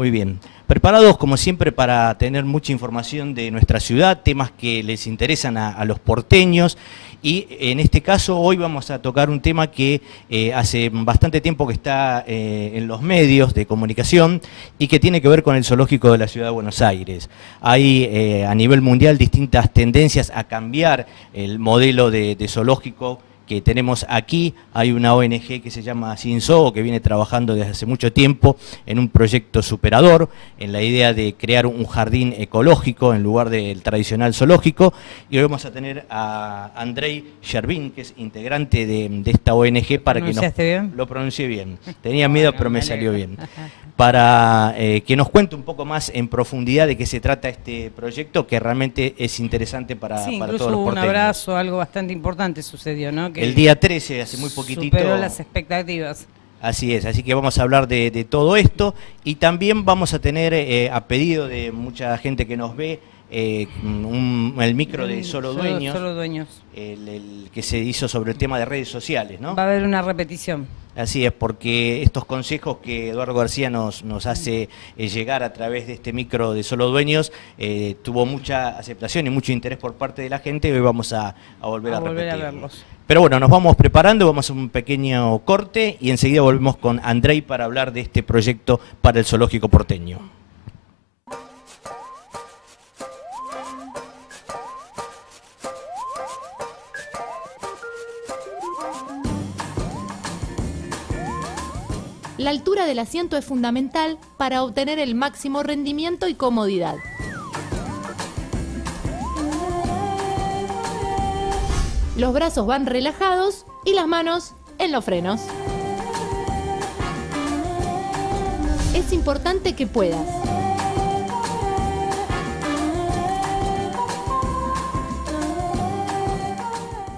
Muy bien. Preparados, como siempre, para tener mucha información de nuestra ciudad, temas que les interesan a los porteños. Y en este caso, hoy vamos a tocar un tema que hace bastante tiempo que está en los medios de comunicación y que tiene que ver con el zoológico de la Ciudad de Buenos Aires. Hay a nivel mundial distintas tendencias a cambiar el modelo de zoológico que tenemos aquí. Hay una ONG que se llama Cinzoo, que viene trabajando desde hace mucho tiempo en un proyecto superador, en la idea de crear un jardín ecológico en lugar del tradicional zoológico. Y hoy vamos a tener a Andrei Yerbin, que es integrante de esta ONG, para que nos... bien? Lo pronuncié bien. Tenía miedo, pero me salió bien. Para que nos cuente un poco más en profundidad de qué se trata este proyecto, que realmente es interesante para todos los porteños. Un abrazo, algo bastante importante sucedió, ¿no? Que el día 13, hace muy poquitito. Superó las expectativas. Así es, así que vamos a hablar de todo esto y también vamos a tener, a pedido de mucha gente que nos ve, el micro de Solo Dueños, el que se hizo sobre el tema de redes sociales, ¿no? Va a haber una repetición. Así es, porque estos consejos que Eduardo García nos hace llegar a través de este micro de Solo Dueños tuvo mucha aceptación y mucho interés por parte de la gente, y hoy vamos a volver a repetirlos. Pero bueno, nos vamos preparando, vamos a un pequeño corte y enseguida volvemos con Andrei para hablar de este proyecto para el zoológico porteño. La altura del asiento es fundamental para obtener el máximo rendimiento y comodidad. Los brazos van relajados y las manos en los frenos. Es importante que puedas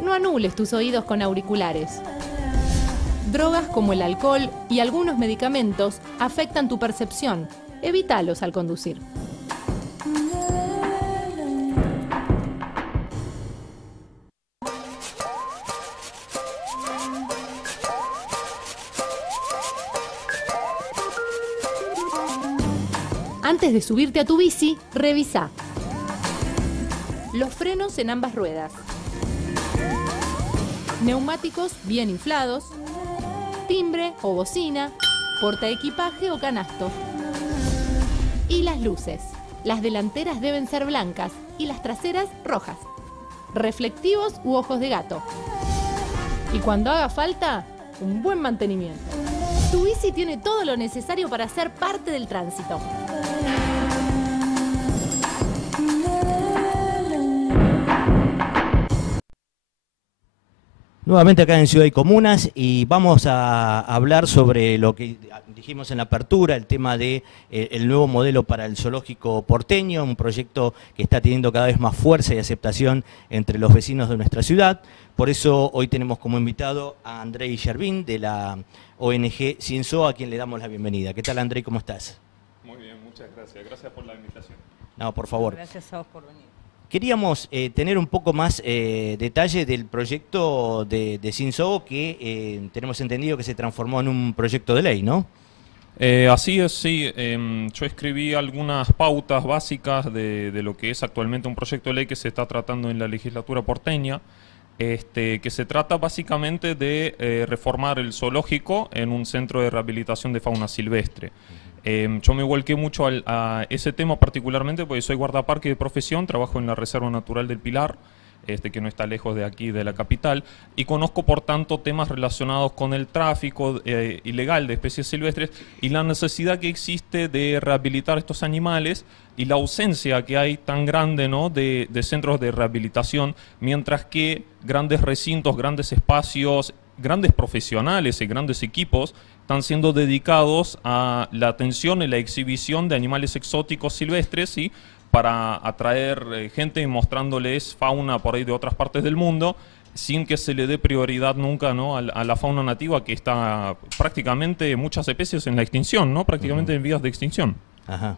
no anules tus oídos con auriculares. Drogas como el alcohol y algunos medicamentos afectan tu percepción. Evítalos al conducir. Antes de subirte a tu bici, revisa los frenos en ambas ruedas, neumáticos bien inflados, timbre o bocina, portaequipaje o canasto. Y las luces. Las delanteras deben ser blancas y las traseras rojas. Reflectivos u ojos de gato. Y cuando haga falta, un buen mantenimiento. Tu bici tiene todo lo necesario para ser parte del tránsito. Nuevamente acá en Ciudad y Comunas, y vamos a hablar sobre lo que dijimos en la apertura, el tema de el nuevo modelo para el zoológico porteño, un proyecto que está teniendo cada vez más fuerza y aceptación entre los vecinos de nuestra ciudad. Por eso hoy tenemos como invitado a Andrei Yerbin de la ONG Cinzoo, a quien le damos la bienvenida. ¿Qué tal, Andrei? ¿Cómo estás? Muy bien, muchas gracias. Gracias por la invitación. No, por favor. Gracias a vos por venir. Queríamos tener un poco más detalle del proyecto de Cinzoo, que tenemos entendido que se transformó en un proyecto de ley, ¿no? Así es, sí. Yo escribí algunas pautas básicas de lo que es actualmente un proyecto de ley que se está tratando en la legislatura porteña, que se trata básicamente de reformar el zoológico en un centro de rehabilitación de fauna silvestre. Yo me volqué mucho a ese tema particularmente porque soy guardaparque de profesión, trabajo en la Reserva Natural del Pilar, que no está lejos de aquí, de la capital, y conozco por tanto temas relacionados con el tráfico ilegal de especies silvestres y la necesidad que existe de rehabilitar estos animales y la ausencia que hay tan grande, ¿no?, de centros de rehabilitación, mientras que grandes recintos, grandes espacios, grandes profesionales y grandes equipos están siendo dedicados a la atención y la exhibición de animales exóticos silvestres, ¿sí?, para atraer gente y mostrándoles fauna por ahí de otras partes del mundo, sin que se le dé prioridad nunca, ¿no?, a la fauna nativa, que está prácticamente muchas especies en la extinción, ¿no?, prácticamente en vías de extinción. Ajá.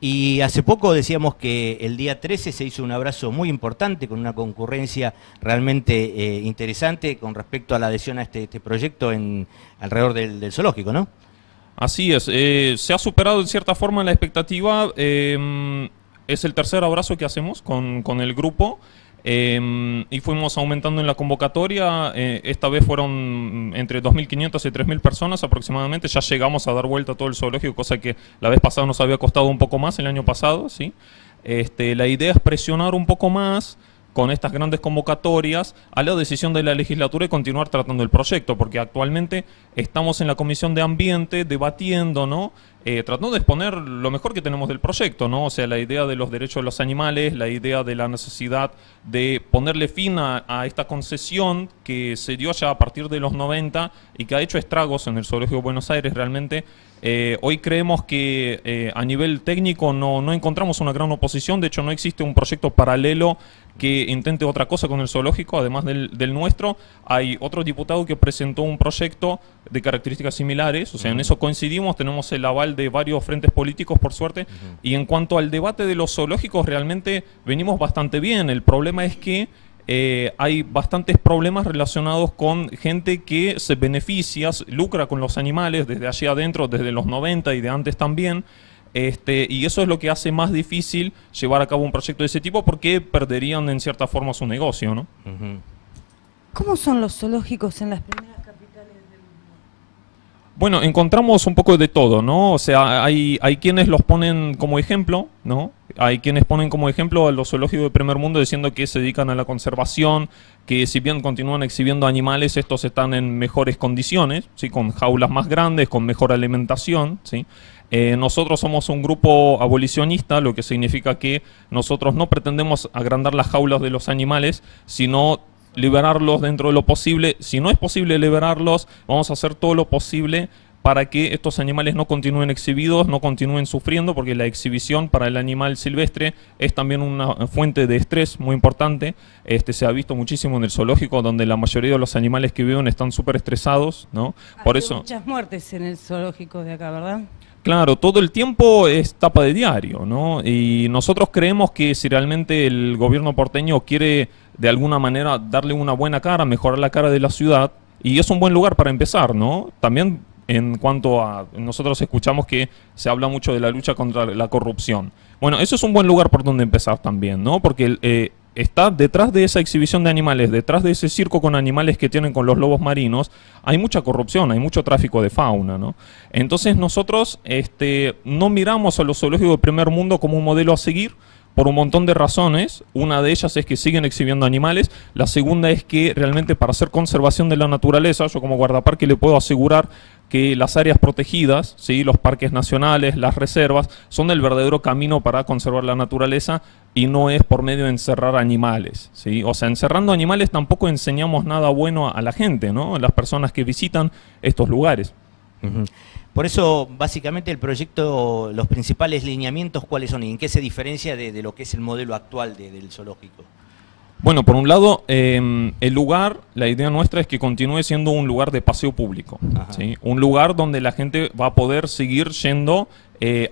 Y hace poco decíamos que el día 13 se hizo un abrazo muy importante con una concurrencia realmente interesante con respecto a la adhesión a este proyecto alrededor del zoológico, ¿no? Así es, se ha superado en cierta forma la expectativa, es el tercer abrazo que hacemos con el grupo. Y fuimos aumentando en la convocatoria, esta vez fueron entre 2.500 y 3.000 personas aproximadamente, ya llegamos a dar vuelta a todo el zoológico, cosa que la vez pasada nos había costado un poco más el año pasado, ¿sí? La idea es presionar un poco más con estas grandes convocatorias a la decisión de la legislatura y continuar tratando el proyecto, porque actualmente estamos en la Comisión de Ambiente debatiendo, ¿no? Tratando de exponer lo mejor que tenemos del proyecto, ¿no? O sea, la idea de los derechos de los animales, la idea de la necesidad de ponerle fin a esta concesión que se dio ya a partir de los 90 y que ha hecho estragos en el Zoológico de Buenos Aires realmente. Hoy creemos que a nivel técnico no encontramos una gran oposición, de hecho no existe un proyecto paralelo que intente otra cosa con el zoológico, además del nuestro. Hay otro diputado que presentó un proyecto de características similares, o sea, en eso coincidimos, tenemos el aval de varios frentes políticos, por suerte, y en cuanto al debate de los zoológicos, realmente venimos bastante bien. El problema es que hay bastantes problemas relacionados con gente que se beneficia, lucra con los animales desde allí adentro, desde los 90 y de antes también. Y eso es lo que hace más difícil llevar a cabo un proyecto de ese tipo, porque perderían en cierta forma su negocio, ¿no? ¿Cómo son los zoológicos en las primeras capitales del mundo? Bueno, encontramos un poco de todo, ¿no? O sea, hay quienes los ponen como ejemplo, ¿no? Hay quienes ponen como ejemplo a los zoológicos de primer mundo diciendo que se dedican a la conservación, que si bien continúan exhibiendo animales, estos están en mejores condiciones, ¿sí? Con jaulas más grandes, con mejor alimentación, ¿sí? Nosotros somos un grupo abolicionista, lo que significa que nosotros no pretendemos agrandar las jaulas de los animales, sino liberarlos dentro de lo posible. Si no es posible liberarlos, vamos a hacer todo lo posible para que estos animales no continúen exhibidos, no continúen sufriendo, porque la exhibición para el animal silvestre es también una fuente de estrés muy importante. Se ha visto muchísimo en el zoológico, donde la mayoría de los animales que viven están súper estresados, ¿no? Por eso muchas muertes en el zoológico de acá, ¿verdad? Claro, todo el tiempo es tapa de diario, ¿no? Y nosotros creemos que si realmente el gobierno porteño quiere de alguna manera darle una buena cara, mejorar la cara de la ciudad, y es un buen lugar para empezar, ¿no? También en cuanto a, nosotros escuchamos que se habla mucho de la lucha contra la corrupción. Bueno, eso es un buen lugar por donde empezar también, ¿no? Porque está detrás de esa exhibición de animales, detrás de ese circo con animales que tienen con los lobos marinos, hay mucha corrupción, hay mucho tráfico de fauna, ¿no? Entonces nosotros no miramos a los zoológicos de primer mundo como un modelo a seguir, por un montón de razones. Una de ellas es que siguen exhibiendo animales. La segunda es que realmente para hacer conservación de la naturaleza, yo como guardaparque le puedo asegurar que las áreas protegidas, ¿sí? Los parques nacionales, las reservas, son el verdadero camino para conservar la naturaleza y no es por medio de encerrar animales, ¿sí? O sea, encerrando animales tampoco enseñamos nada bueno a la gente, ¿no? A las personas que visitan estos lugares. Por eso, básicamente, el proyecto, los principales lineamientos, ¿cuáles son? ¿Y en qué se diferencia de lo que es el modelo actual del zoológico? Bueno, por un lado, el lugar, la idea nuestra es que continúe siendo un lugar de paseo público, ¿sí? Un lugar donde la gente va a poder seguir yendo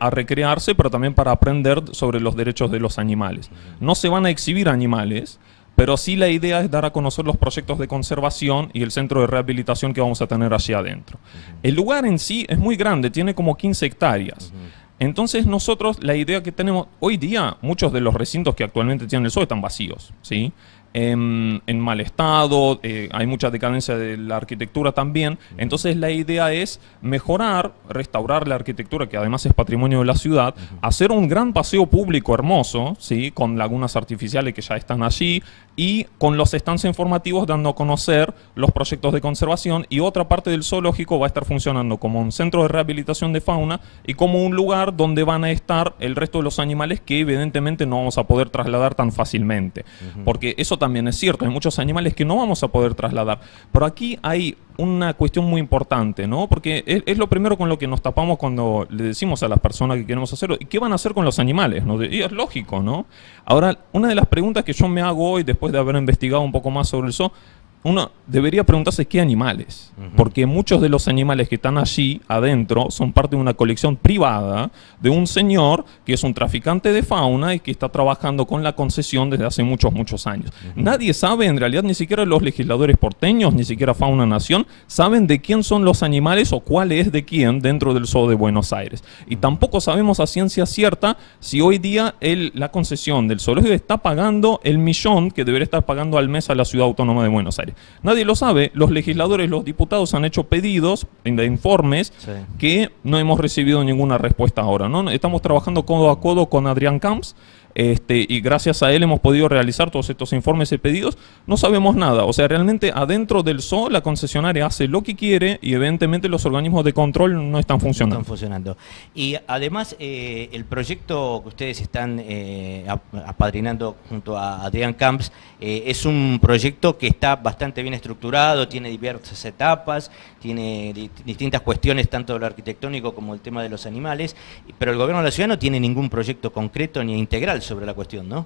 a recrearse, pero también para aprender sobre los derechos de los animales. No se van a exhibir animales, pero sí la idea es dar a conocer los proyectos de conservación y el centro de rehabilitación que vamos a tener allí adentro. El lugar en sí es muy grande, tiene como 15 hectáreas. Entonces nosotros, la idea que tenemos, hoy día muchos de los recintos que actualmente tienen el zoo están vacíos, ¿sí? En mal estado, hay mucha decadencia de la arquitectura también. Entonces la idea es mejorar, restaurar la arquitectura, que además es patrimonio de la ciudad, hacer un gran paseo público hermoso, ¿sí? Con lagunas artificiales que ya están allí y con los stands informativos dando a conocer los proyectos de conservación, y otra parte del zoológico va a estar funcionando como un centro de rehabilitación de fauna y como un lugar donde van a estar el resto de los animales que evidentemente no vamos a poder trasladar tan fácilmente, porque eso también es cierto, hay muchos animales que no vamos a poder trasladar, pero aquí hay una cuestión muy importante, ¿no? Porque es lo primero con lo que nos tapamos cuando le decimos a las personas que queremos hacerlo. ¿Y qué van a hacer con los animales, ¿no? Y es lógico, ¿no? Ahora, una de las preguntas que yo me hago hoy, después de haber investigado un poco más sobre el zoo, uno debería preguntarse qué animales, porque muchos de los animales que están allí adentro son parte de una colección privada de un señor que es un traficante de fauna y que está trabajando con la concesión desde hace muchos años. Nadie sabe, en realidad, ni siquiera los legisladores porteños, ni siquiera Fauna Nación, saben de quién son los animales o cuál es de quién dentro del Zoo de Buenos Aires. Y tampoco sabemos a ciencia cierta si hoy día la concesión del zoológico está pagando el millón que debería estar pagando al mes a la Ciudad Autónoma de Buenos Aires. Nadie lo sabe, los legisladores, los diputados han hecho pedidos de informes que no hemos recibido ninguna respuesta ahora, ¿no? Estamos trabajando codo a codo con Adrián Camps, y gracias a él hemos podido realizar todos estos informes y pedidos. No sabemos nada, o sea, realmente adentro del zoo la concesionaria hace lo que quiere y evidentemente los organismos de control no están funcionando. No están funcionando. Y además el proyecto que ustedes están apadrinando junto a Adrián Camps es un proyecto que está bastante bien estructurado, tiene diversas etapas, tiene distintas cuestiones, tanto lo arquitectónico como el tema de los animales, pero el gobierno de la ciudad no tiene ningún proyecto concreto ni integral sobre la cuestión, ¿no?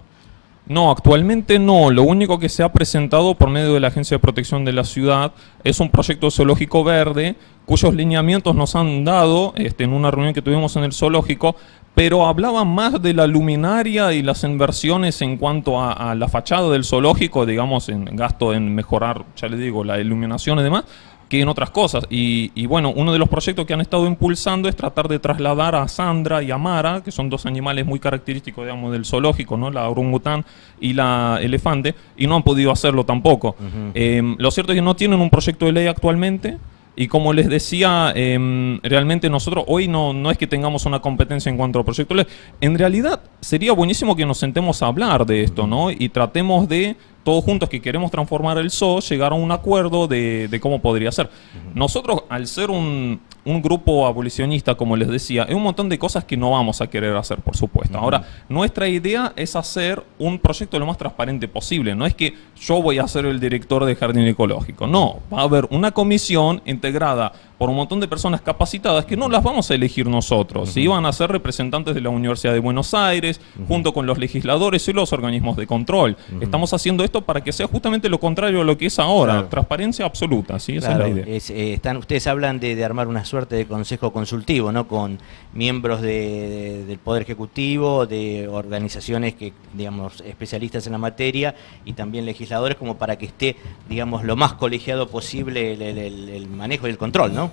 No, actualmente no. Lo único que se ha presentado por medio de la Agencia de Protección de la Ciudad es un proyecto zoológico verde, cuyos lineamientos nos han dado en una reunión que tuvimos en el zoológico, pero hablaba más de la luminaria y las inversiones en cuanto a la fachada del zoológico, digamos, en gasto en mejorar, ya les digo, la iluminación y demás, que en otras cosas. Y bueno, uno de los proyectos que han estado impulsando es tratar de trasladar a Sandra y a Mara, que son dos animales muy característicos, digamos, del zoológico, ¿no? La orangután y la elefante, y no han podido hacerlo tampoco. Lo cierto es que no tienen un proyecto de ley actualmente. Y como les decía, realmente nosotros hoy no es que tengamos una competencia en cuanto al proyecto de ley. En realidad sería buenísimo que nos sentemos a hablar de esto, ¿no? Y tratemos de, todos juntos que queremos transformar el zoo, llegar a un acuerdo de cómo podría ser. Nosotros, al ser un grupo abolicionista, como les decía, hay un montón de cosas que no vamos a querer hacer, por supuesto. Ahora, nuestra idea es hacer un proyecto lo más transparente posible. No es que yo voy a ser el director de Jardín Ecológico. No, va a haber una comisión integrada por un montón de personas capacitadas que no las vamos a elegir nosotros. ¿Sí? Van a ser representantes de la Universidad de Buenos Aires, junto con los legisladores y los organismos de control. Estamos haciendo esto para que sea justamente lo contrario a lo que es ahora, transparencia absoluta. ¿Sí? Esa es la idea. Ustedes hablan de armar una suerte de consejo consultivo, ¿no? Con miembros del Poder Ejecutivo, de organizaciones que, digamos, especialistas en la materia y también legisladores, como para que esté, digamos, lo más colegiado posible el manejo y el control, ¿no?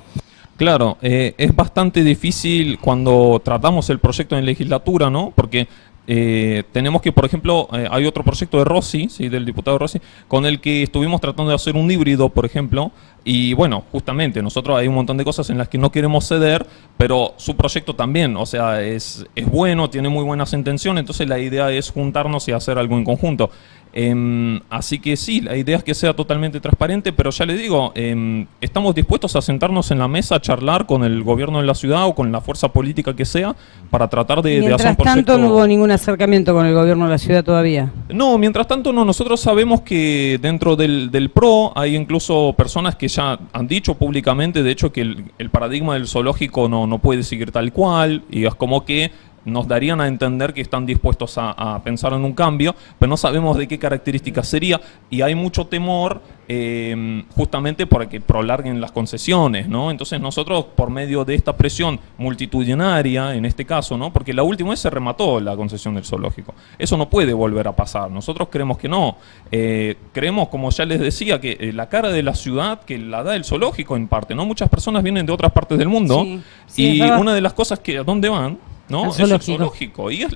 Claro, es bastante difícil cuando tratamos el proyecto en legislatura, ¿no? Porque tenemos que, por ejemplo, hay otro proyecto de Rossi, ¿sí? Del diputado Rossi, con el que estuvimos tratando de hacer un híbrido, por ejemplo, y bueno, justamente nosotros hay un montón de cosas en las que no queremos ceder, pero su proyecto también, o sea, es bueno, tiene muy buenas intenciones, entonces la idea es juntarnos y hacer algo en conjunto. Así que sí, la idea es que sea totalmente transparente, pero ya le digo, estamos dispuestos a sentarnos en la mesa a charlar con el gobierno de la ciudad o con la fuerza política que sea para tratar de hacer un proyecto. Mientras tanto no hubo ningún acercamiento con el gobierno de la ciudad todavía. No, mientras tanto no. Nosotros sabemos que dentro del PRO hay incluso personas que ya han dicho públicamente, de hecho, que el paradigma del zoológico no puede seguir tal cual, y es como que nos darían a entender que están dispuestos a pensar en un cambio, pero no sabemos de qué características sería, y hay mucho temor justamente para que prolarguen las concesiones, ¿no? Entonces nosotros, por medio de esta presión multitudinaria, en este caso, ¿no? Porque la última vez se remató la concesión del zoológico. Eso no puede volver a pasar. Nosotros creemos que no. Creemos, como ya les decía, que la cara de la ciudad que la da el zoológico en parte, ¿no? Muchas personas vienen de otras partes del mundo, y una de las cosas que, ¿a dónde van? ¿No? Es el zoológico. Y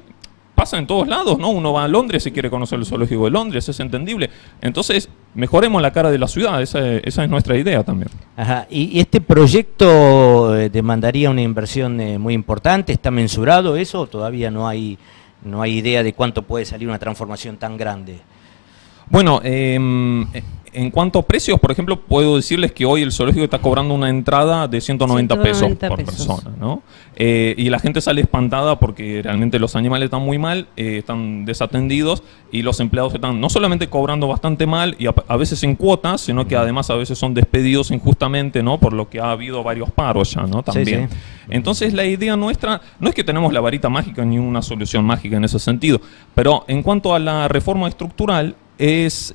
pasa en todos lados, ¿no? Uno va a Londres y quiere conocer el zoológico de Londres, es entendible. Entonces, mejoremos la cara de la ciudad, esa es nuestra idea también. Ajá. ¿Y este proyecto demandaría una inversión muy importante? ¿Está mensurado eso? ¿O todavía no hay idea de cuánto puede salir una transformación tan grande? Bueno, en cuanto a precios, por ejemplo, puedo decirles que hoy el zoológico está cobrando una entrada de 190 pesos por persona, ¿no? Y la gente sale espantada porque realmente los animales están muy mal, están desatendidos, y los empleados están no solamente cobrando bastante mal y a veces en cuotas, sino que además a veces son despedidos injustamente, ¿no? Por lo que ha habido varios paros ya, ¿no? También. Sí. Entonces la idea nuestra no es que tenemos la varita mágica ni una solución mágica en ese sentido, pero en cuanto a la reforma estructural es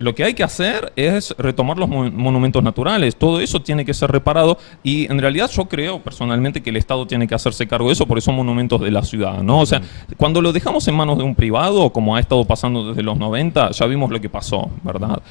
lo que hay que hacer es retomar los monumentos naturales. Todo eso tiene que ser reparado y en realidad yo creo personalmente que el Estado tiene que hacerse cargo de eso porque son monumentos de la ciudad, ¿no? O sea, cuando lo dejamos en manos de un privado, como ha estado pasando desde los 90, ya vimos lo que pasó, ¿verdad?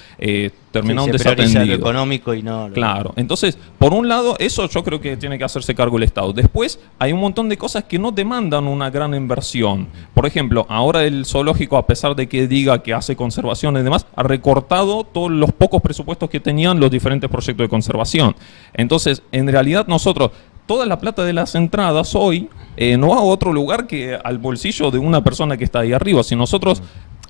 Terminaron desatendidos. Lo económico y no... Claro. Entonces, por un lado, eso yo creo que tiene que hacerse cargo el Estado. Después, hay un montón de cosas que no demandan una gran inversión. Por ejemplo, ahora el zoológico, a pesar de que diga que hace conservación y demás, ha recortado todos los pocos presupuestos que tenían los diferentes proyectos de conservación. Entonces, en realidad nosotros, toda la plata de las entradas hoy no va a otro lugar que al bolsillo de una persona que está ahí arriba. Si nosotros...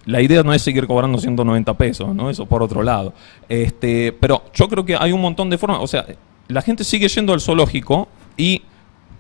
La idea no es seguir cobrando 190 pesos, ¿no? Eso por otro lado. Pero yo creo que hay un montón de formas. O sea, la gente sigue yendo al zoológico y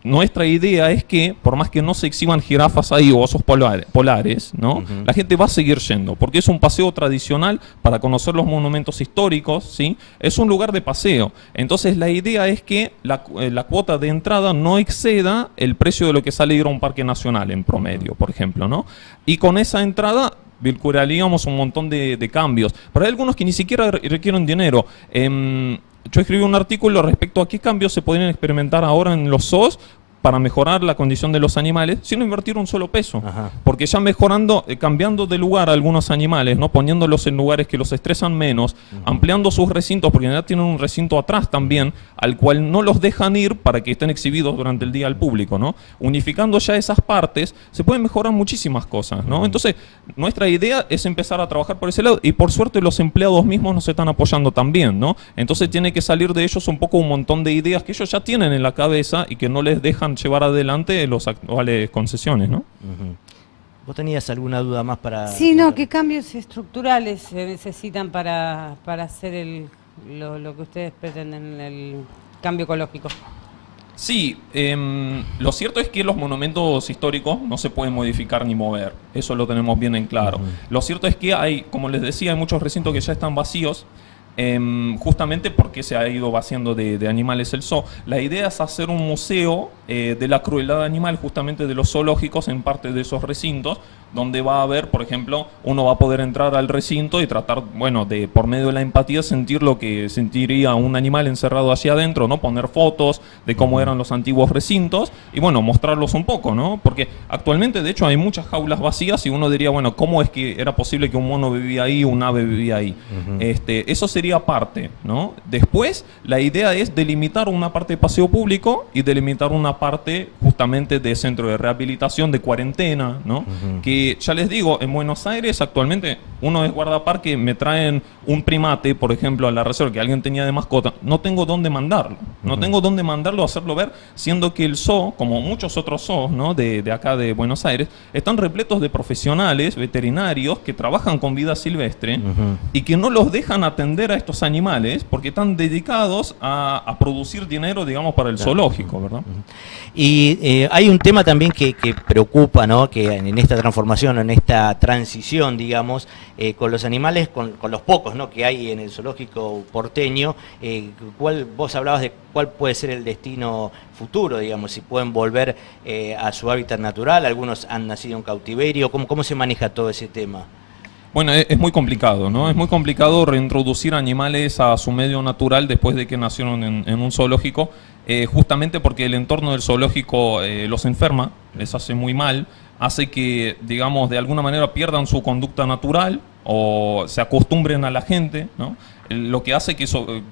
nuestra idea es que, por más que no se exhiban jirafas ahí o osos polares, ¿no? La gente va a seguir yendo, porque es un paseo tradicional para conocer los monumentos históricos, ¿sí? Es un lugar de paseo. Entonces la idea es que la cuota de entrada no exceda el precio de lo que sale ir a un parque nacional en promedio, por ejemplo, ¿no? Y con esa entrada vincularíamos un montón de cambios. Pero hay algunos que ni siquiera requieren dinero. Yo escribí un artículo respecto a qué cambios se podrían experimentar ahora en los zoos para mejorar la condición de los animales sin invertir un solo peso. Ajá. Porque ya mejorando, cambiando de lugar a algunos animales, ¿no? Poniéndolos en lugares que los estresan menos, ampliando sus recintos, porque en realidad tienen un recinto atrás también, al cual no los dejan ir para que estén exhibidos durante el día al público, ¿no? Unificando ya esas partes, se pueden mejorar muchísimas cosas, ¿no? Entonces, nuestra idea es empezar a trabajar por ese lado, y por suerte los empleados mismos nos están apoyando también, ¿no? Entonces tiene que salir de ellos un poco un montón de ideas que ellos ya tienen en la cabeza y que no les dejan llevar adelante los actuales concesiones, ¿no? ¿Vos tenías alguna duda más para...? Sí, no, ¿qué cambios estructurales se necesitan para hacer lo que ustedes pretenden, el cambio ecológico? Sí, lo cierto es que los monumentos históricos no se pueden modificar ni mover, eso lo tenemos bien en claro. Lo cierto es que hay, como les decía, hay muchos recintos que ya están vacíos, justamente porque se ha ido vaciando de animales el zoo. La idea es hacer un museo de la crueldad animal, justamente de los zoológicos, en parte de esos recintos, donde va a haber, por ejemplo, uno va a poder entrar al recinto y tratar, bueno, de por medio de la empatía sentir lo que sentiría un animal encerrado hacia adentro, ¿no? Poner fotos de cómo eran los antiguos recintos y, bueno, mostrarlos un poco, ¿no? Porque actualmente, de hecho, hay muchas jaulas vacías y uno diría, bueno, ¿cómo es que era posible que un mono vivía ahí, un ave vivía ahí? Eso sería parte, ¿no? Después, la idea es delimitar una parte de paseo público y delimitar una parte justamente de centro de rehabilitación, de cuarentena, ¿no? Que ya les digo, en Buenos Aires actualmente uno es guardaparque, me traen un primate, por ejemplo, a la reserva que alguien tenía de mascota, no tengo dónde mandarlo, no tengo dónde mandarlo a hacerlo ver, siendo que el zoo, como muchos otros zoos, ¿no? de acá de Buenos Aires, están repletos de profesionales, veterinarios, que trabajan con vida silvestre y que no los dejan atender a estos animales porque están dedicados a producir dinero, digamos, para el zoológico, ¿verdad? Y hay un tema también que preocupa, ¿no? Que en esta transformación, en esta transición, digamos, con los animales, con los pocos, ¿no? que hay en el zoológico porteño, vos hablabas de cuál puede ser el destino futuro, digamos, si pueden volver a su hábitat natural, algunos han nacido en cautiverio, ¿cómo se maneja todo ese tema? Bueno, es muy complicado, ¿no? Es muy complicado reintroducir animales a su medio natural después de que nacieron en un zoológico, justamente porque el entorno del zoológico los enferma, les hace muy mal, hace que, digamos, de alguna manera pierdan su conducta natural o se acostumbren a la gente, ¿no? Lo que hace que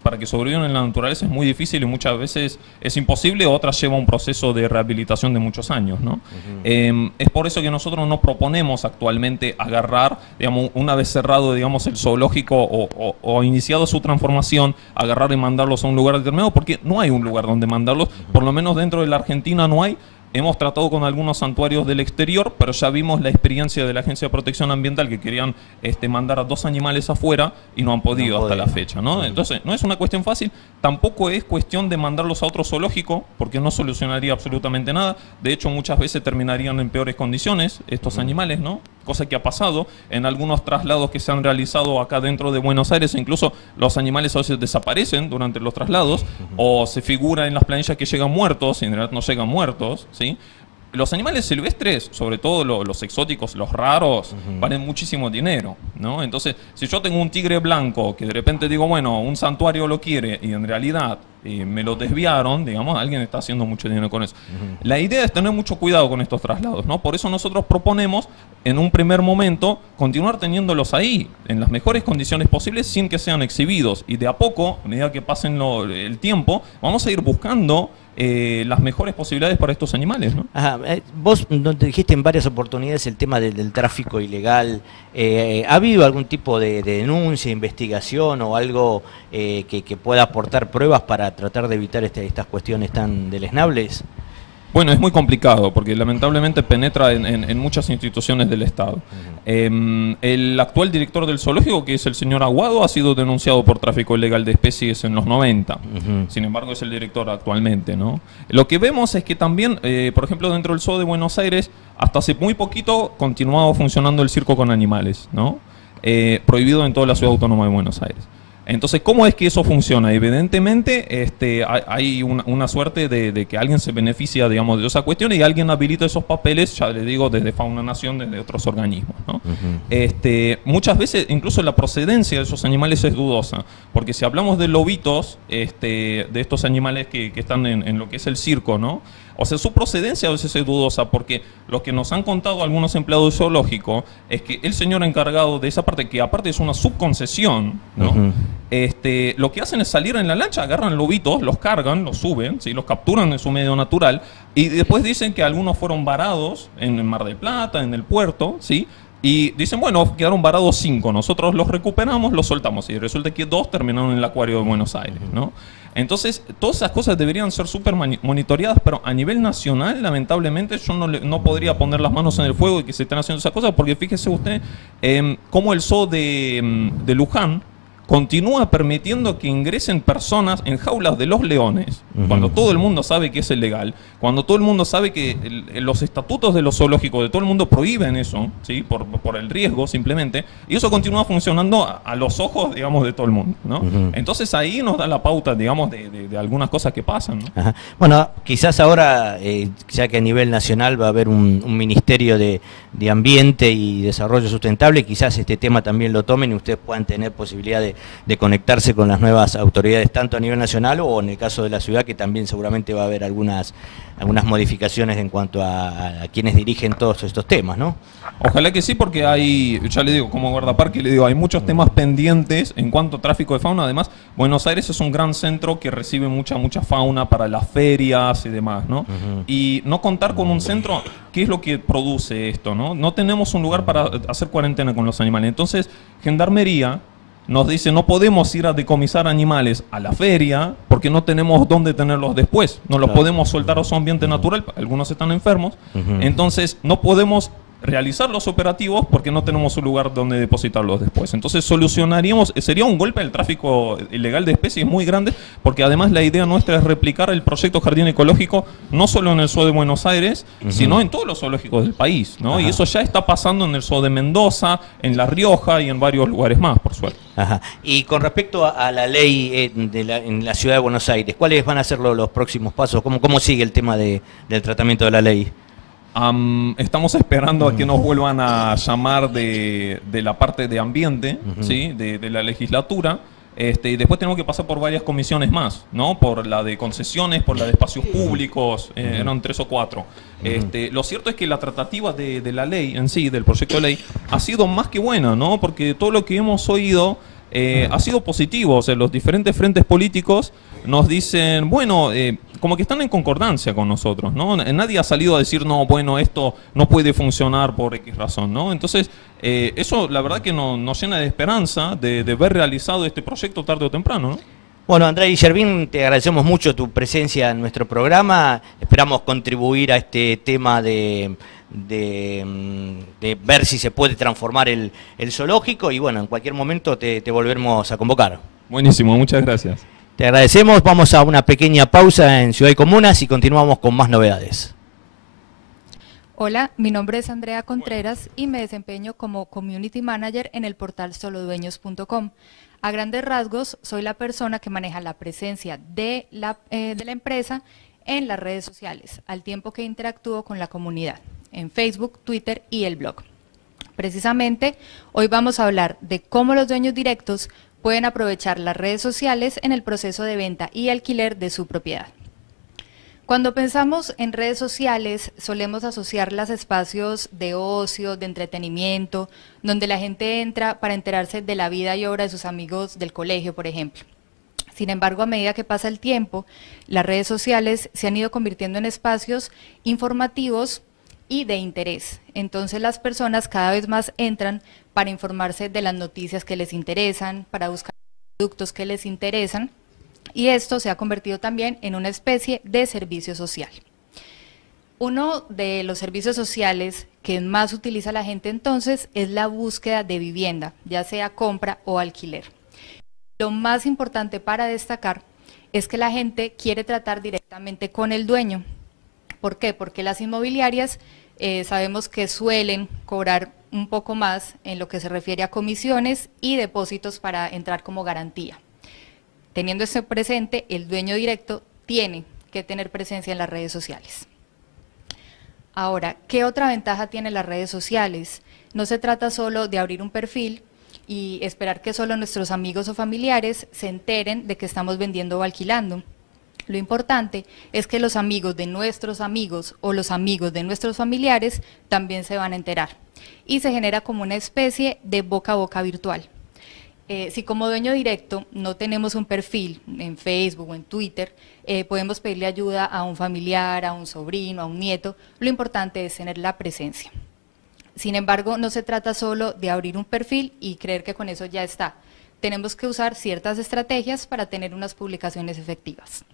para que sobrevivan en la naturaleza es muy difícil y muchas veces es imposible, otras lleva un proceso de rehabilitación de muchos años, ¿no? Es por eso que nosotros no proponemos actualmente agarrar, digamos, una vez cerrado, digamos, el zoológico o iniciado su transformación, agarrar y mandarlos a un lugar determinado, porque no hay un lugar donde mandarlos, por lo menos dentro de la Argentina no hay. Hemos tratado con algunos santuarios del exterior, pero ya vimos la experiencia de la Agencia de Protección Ambiental que querían mandar a 2 animales afuera y no han podido hasta la fecha, ¿no? Entonces, no es una cuestión fácil, tampoco es cuestión de mandarlos a otro zoológico, porque no solucionaría absolutamente nada. De hecho, muchas veces terminarían en peores condiciones estos animales, ¿no? Cosa que ha pasado en algunos traslados que se han realizado acá dentro de Buenos Aires, incluso los animales a veces desaparecen durante los traslados o se figura en las planillas que llegan muertos y en realidad no llegan muertos, ¿sí? los animales silvestres, sobre todo los exóticos, los raros, valen muchísimo dinero, ¿no? Entonces, si yo tengo un tigre blanco que de repente digo, bueno, un santuario lo quiere y en realidad me lo desviaron, digamos, alguien está haciendo mucho dinero con eso. La idea es tener mucho cuidado con estos traslados, ¿no? Por eso nosotros proponemos, en un primer momento, continuar teniéndolos ahí, en las mejores condiciones posibles, sin que sean exhibidos. Y de a poco, a medida que pasen el tiempo, vamos a ir buscando las mejores posibilidades para estos animales, ¿no? Ajá. Vos dijiste en varias oportunidades el tema del tráfico ilegal. ¿Ha habido algún tipo de denuncia, investigación o algo que pueda aportar pruebas para tratar de evitar estas cuestiones tan deleznables? Bueno, es muy complicado porque lamentablemente penetra en muchas instituciones del Estado. El actual director del zoológico, que es el señor Aguado, ha sido denunciado por tráfico ilegal de especies en los 90. Sin embargo, es el director actualmente, ¿no? Lo que vemos es que también, por ejemplo, dentro del Zoo de Buenos Aires, hasta hace muy poquito continuaba funcionando el circo con animales, ¿no? Prohibido en toda la ciudad autónoma de Buenos Aires. Entonces, ¿cómo es que eso funciona? Evidentemente, hay una suerte de que alguien se beneficia, digamos, de esa cuestión y alguien habilita esos papeles, ya le digo, desde Fauna Nación, desde otros organismos, ¿no? Muchas veces, incluso la procedencia de esos animales es dudosa, porque si hablamos de lobitos, de estos animales que están en lo que es el circo, ¿no? O sea, su procedencia a veces es dudosa, porque lo que nos han contado algunos empleados zoológicos es que el señor encargado de esa parte, que aparte es una subconcesión, ¿no? Lo que hacen es salir en la lancha, agarran lobitos, los cargan, los suben, ¿sí? Los capturan en su medio natural, y después dicen que algunos fueron varados en el Mar del Plata, en el puerto, ¿sí? Y dicen, bueno, quedaron varados 5, nosotros los recuperamos, los soltamos, y resulta que 2 terminaron en el acuario de Buenos Aires, ¿no? Entonces, todas esas cosas deberían ser súper monitoreadas, pero a nivel nacional, lamentablemente, yo no podría poner las manos en el fuego de que se estén haciendo esas cosas, porque fíjese usted cómo el zoo de Luján continúa permitiendo que ingresen personas en jaulas de los leones, cuando todo el mundo sabe que es ilegal, cuando todo el mundo sabe que los estatutos de los zoológicos de todo el mundo prohíben eso, ¿sí? por el riesgo simplemente, y eso continúa funcionando a los ojos, digamos, de todo el mundo, ¿no? Entonces ahí nos da la pauta, digamos, de algunas cosas que pasan, ¿no? Ajá. Bueno, quizás ahora, ya que a nivel nacional va a haber un Ministerio de Ambiente y Desarrollo Sustentable, quizás este tema también lo tomen y ustedes puedan tener posibilidad de conectarse con las nuevas autoridades, tanto a nivel nacional o en el caso de la ciudad, que también seguramente va a haber algunas modificaciones en cuanto a quienes dirigen todos estos temas, ¿no? Ojalá que sí, porque hay, ya le digo, como guardaparque, le digo, hay muchos temas pendientes en cuanto a tráfico de fauna. Además, Buenos Aires es un gran centro que recibe mucha fauna para las ferias y demás, ¿no? Y no contar con un centro, ¿qué es lo que produce esto, no? No tenemos un lugar para hacer cuarentena con los animales. Entonces, Gendarmería nos dice, no podemos ir a decomisar animales a la feria porque no tenemos dónde tenerlos después. No los podemos soltar a su ambiente natural, algunos están enfermos. Entonces, no podemos realizar los operativos porque no tenemos un lugar donde depositarlos después. Entonces solucionaríamos, sería un golpe al tráfico ilegal de especies muy grande, porque además la idea nuestra es replicar el proyecto Jardín Ecológico no solo en el Zoo de Buenos Aires, sino en todos los zoológicos del país, ¿no? Y eso ya está pasando en el Zoo de Mendoza, en La Rioja y en varios lugares más, por suerte. Ajá. Y con respecto a la ley en la ciudad de Buenos Aires, ¿cuáles van a ser los próximos pasos? ¿Cómo sigue el tema del tratamiento de la ley? Estamos esperando a que nos vuelvan a llamar de la parte de ambiente, ¿sí? de la legislatura, y después tenemos que pasar por varias comisiones más, ¿no? Por la de concesiones, por la de espacios públicos, eran 3 o 4. Lo cierto es que la tratativa de la ley en sí, del proyecto de ley, ha sido más que buena, ¿no? Porque todo lo que hemos oído ha sido positivo. O sea, los diferentes frentes políticos nos dicen, bueno, como que están en concordancia con nosotros, ¿no? Nadie ha salido a decir, no, bueno, esto no puede funcionar por X razón, ¿no? Entonces, eso la verdad que nos llena de esperanza de ver realizado este proyecto tarde o temprano, ¿no? Bueno, Andrés Guillermín, te agradecemos mucho tu presencia en nuestro programa. Esperamos contribuir a este tema de ver si se puede transformar el zoológico y bueno, en cualquier momento te volveremos a convocar. Buenísimo, muchas gracias. Te agradecemos, vamos a una pequeña pausa en Ciudad y Comunas y continuamos con más novedades. Hola, mi nombre es Andrea Contreras y me desempeño como Community Manager en el portal solodueños.com. A grandes rasgos, soy la persona que maneja la presencia de la empresa en las redes sociales, al tiempo que interactúo con la comunidad, en Facebook, Twitter y el blog. Precisamente, hoy vamos a hablar de cómo los dueños directos pueden aprovechar las redes sociales en el proceso de venta y alquiler de su propiedad. Cuando pensamos en redes sociales, solemos asociar los espacios de ocio, de entretenimiento, donde la gente entra para enterarse de la vida y obra de sus amigos del colegio, por ejemplo. Sin embargo, a medida que pasa el tiempo, las redes sociales se han ido convirtiendo en espacios informativos y de interés. Entonces las personas cada vez más entran para informarse de las noticias que les interesan, para buscar productos que les interesan, y esto se ha convertido también en una especie de servicio social. Uno de los servicios sociales que más utiliza la gente entonces es la búsqueda de vivienda, ya sea compra o alquiler. Lo más importante para destacar es que la gente quiere tratar directamente con el dueño. ¿Por qué? Porque las inmobiliarias sabemos que suelen cobrar un poco más en lo que se refiere a comisiones y depósitos para entrar como garantía. Teniendo esto presente, el dueño directo tiene que tener presencia en las redes sociales. Ahora, ¿qué otra ventaja tienen las redes sociales? No se trata solo de abrir un perfil y esperar que solo nuestros amigos o familiares se enteren de que estamos vendiendo o alquilando. Lo importante es que los amigos de nuestros amigos o los amigos de nuestros familiares también se van a enterar. Y se genera como una especie de boca a boca virtual. Si como dueño directo no tenemos un perfil en Facebook o en Twitter, podemos pedirle ayuda a un familiar, a un sobrino, a un nieto. Lo importante es tener la presencia. Sin embargo, no se trata solo de abrir un perfil y creer que con eso ya está. Tenemos que usar ciertas estrategias para tener unas publicaciones efectivas.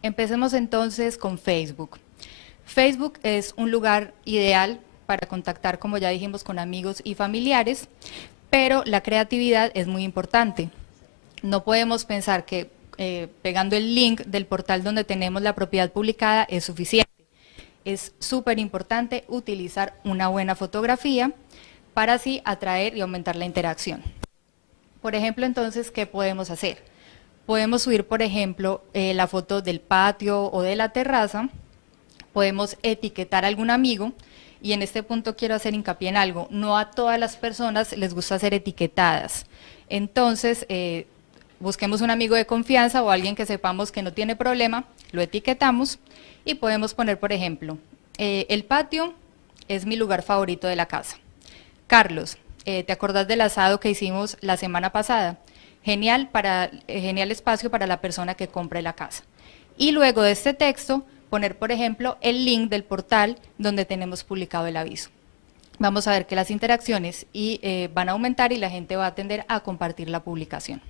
Empecemos entonces con Facebook. Facebook es un lugar ideal para contactar, como ya dijimos, con amigos y familiares, pero la creatividad es muy importante. No podemos pensar que pegando el link del portal donde tenemos la propiedad publicada es suficiente. Es súper importante utilizar una buena fotografía para así atraer y aumentar la interacción. Por ejemplo, entonces, ¿qué podemos hacer? Podemos subir, por ejemplo, la foto del patio o de la terraza, podemos etiquetar a algún amigo, y en este punto quiero hacer hincapié en algo, no a todas las personas les gusta ser etiquetadas. Entonces, busquemos un amigo de confianza o alguien que sepamos que no tiene problema, lo etiquetamos y podemos poner, por ejemplo, el patio es mi lugar favorito de la casa. Carlos, ¿te acordás del asado que hicimos la semana pasada? Genial espacio para la persona que compre la casa. Y luego de este texto, poner, por ejemplo, el link del portal donde tenemos publicado el aviso. Vamos a ver que las interacciones van a aumentar y la gente va a tender a compartir la publicación.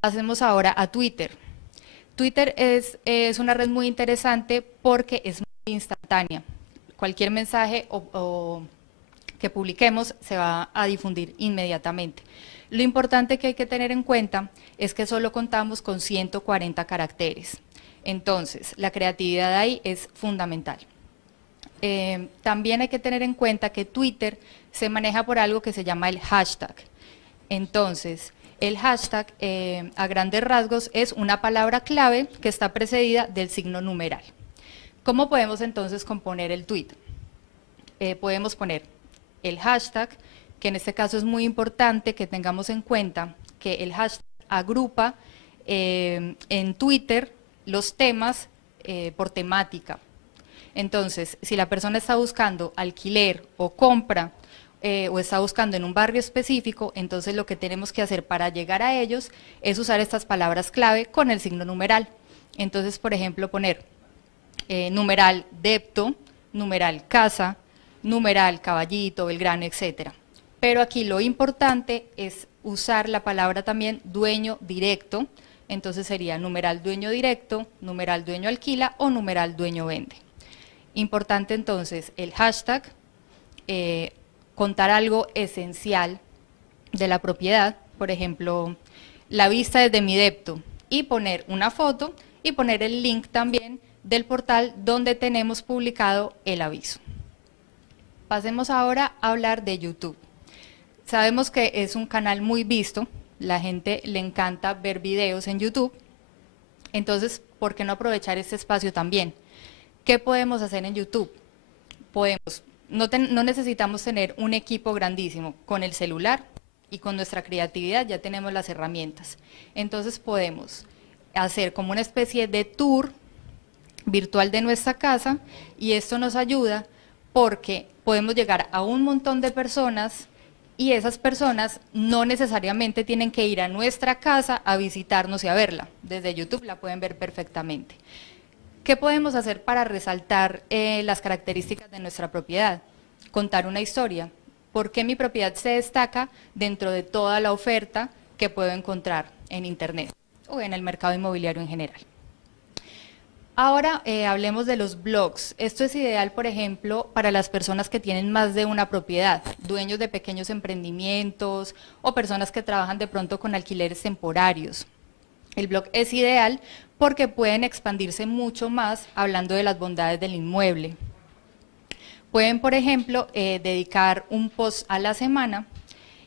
Pasemos ahora a Twitter. Twitter es una red muy interesante porque es muy instantánea. Cualquier mensaje que publiquemos se va a difundir inmediatamente. Lo importante que hay que tener en cuenta es que solo contamos con 140 caracteres. Entonces, la creatividad ahí es fundamental. También hay que tener en cuenta que Twitter se maneja por algo que se llama el hashtag. Entonces, el hashtag, a grandes rasgos, es una palabra clave que está precedida del signo numeral. ¿Cómo podemos entonces componer el tweet? Podemos poner el hashtag, que en este caso es muy importante que tengamos en cuenta que el hashtag agrupa en Twitter los temas por temática. Entonces, si la persona está buscando alquiler o compra o está buscando en un barrio específico, entonces lo que tenemos que hacer para llegar a ellos es usar estas palabras clave con el signo numeral. Entonces, por ejemplo, poner numeral depto, numeral casa, numeral caballito, Belgrano, etcétera. Pero aquí lo importante es usar la palabra también dueño directo, entonces sería numeral dueño directo, numeral dueño alquila o numeral dueño vende. Importante entonces el hashtag, contar algo esencial de la propiedad, por ejemplo, la vista desde mi depto, y poner una foto y poner el link también del portal donde tenemos publicado el aviso. Pasemos ahora a hablar de YouTube. Sabemos que es un canal muy visto, la gente le encanta ver videos en YouTube Entonces, ¿por qué no aprovechar este espacio también? ¿Qué podemos hacer en YouTube? No necesitamos tener un equipo grandísimo. Con el celular y con nuestra creatividad ya tenemos las herramientas. Entonces podemos hacer como una especie de tour virtual de nuestra casa, y esto nos ayuda porque podemos llegar a un montón de personas, y esas personas no necesariamente tienen que ir a nuestra casa a visitarnos y a verla. Desde YouTube la pueden ver perfectamente. ¿Qué podemos hacer para resaltar las características de nuestra propiedad? Contar una historia. ¿Por qué mi propiedad se destaca dentro de toda la oferta que puedo encontrar en Internet o en el mercado inmobiliario en general? Ahora hablemos de los blogs. Esto es ideal, por ejemplo, para las personas que tienen más de una propiedad, dueños de pequeños emprendimientos o personas que trabajan de pronto con alquileres temporarios. El blog es ideal porque pueden expandirse mucho más hablando de las bondades del inmueble. Pueden, por ejemplo, dedicar un post a la semana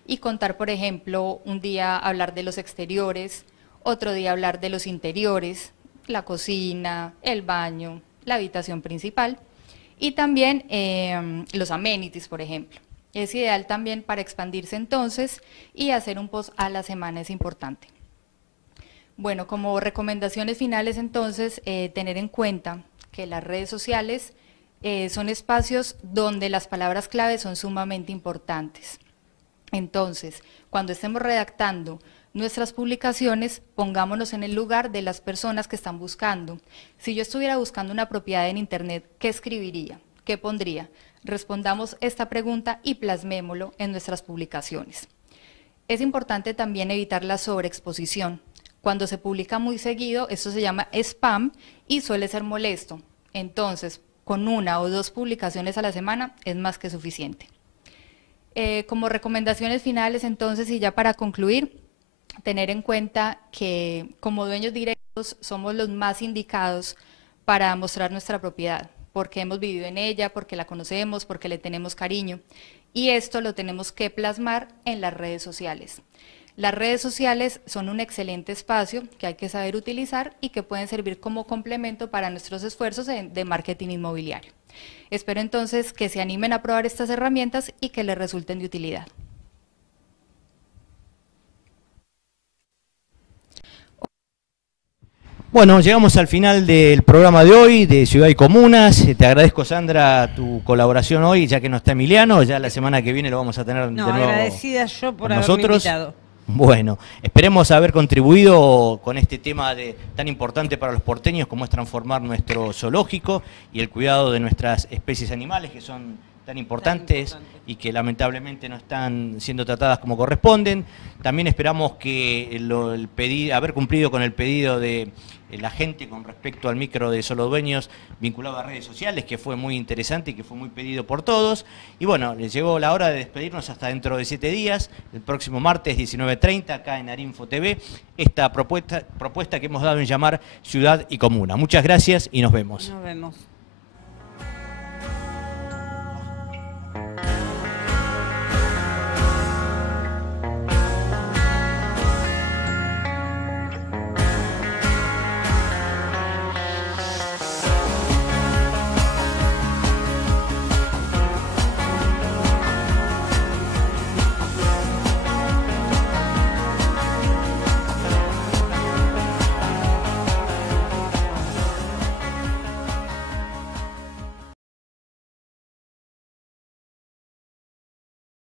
y contar, por ejemplo, un día hablar de los exteriores, otro día hablar de los interiores, la cocina, el baño, la habitación principal, y también los amenities, por ejemplo. Es ideal también para expandirse entonces, y hacer un post a la semana es importante. Bueno, como recomendaciones finales entonces, tener en cuenta que las redes sociales son espacios donde las palabras clave son sumamente importantes. Entonces, cuando estemos redactando nuestras publicaciones, pongámonos en el lugar de las personas que están buscando. Si yo estuviera buscando una propiedad en Internet, ¿qué escribiría? ¿Qué pondría? Respondamos esta pregunta y plasmémoslo en nuestras publicaciones. Es importante también evitar la sobreexposición. Cuando se publica muy seguido, esto se llama spam y suele ser molesto. Entonces, con 1 o 2 publicaciones a la semana es más que suficiente. Como recomendaciones finales, entonces, y ya para concluir, tener en cuenta que como dueños directos somos los más indicados para mostrar nuestra propiedad, porque hemos vivido en ella, porque la conocemos, porque le tenemos cariño, y esto lo tenemos que plasmar en las redes sociales. Las redes sociales son un excelente espacio que hay que saber utilizar y que pueden servir como complemento para nuestros esfuerzos de marketing inmobiliario. Espero entonces que se animen a probar estas herramientas y que les resulten de utilidad. Bueno, llegamos al final del programa de hoy de Ciudad y Comunas. Te agradezco, Sandra, tu colaboración hoy, ya que no está Emiliano. Ya la semana que viene lo vamos a tener de nuevo. Agradecida yo por haberme nosotros. invitado. Bueno, esperemos haber contribuido con este tema tan importante para los porteños como es transformar nuestro zoológico y el cuidado de nuestras especies animales, que son tan importantes y que lamentablemente no están siendo tratadas como corresponden. También esperamos que haber cumplido con el pedido de la gente con respecto al micro de Solo Dueños vinculado a redes sociales, que fue muy interesante y que fue muy pedido por todos. Y bueno, les llegó la hora de despedirnos hasta dentro de 7 días, el próximo martes 19:30, acá en Arinfo TV, esta propuesta que hemos dado en llamar Ciudad y Comuna. Muchas gracias y nos vemos. Nos vemos.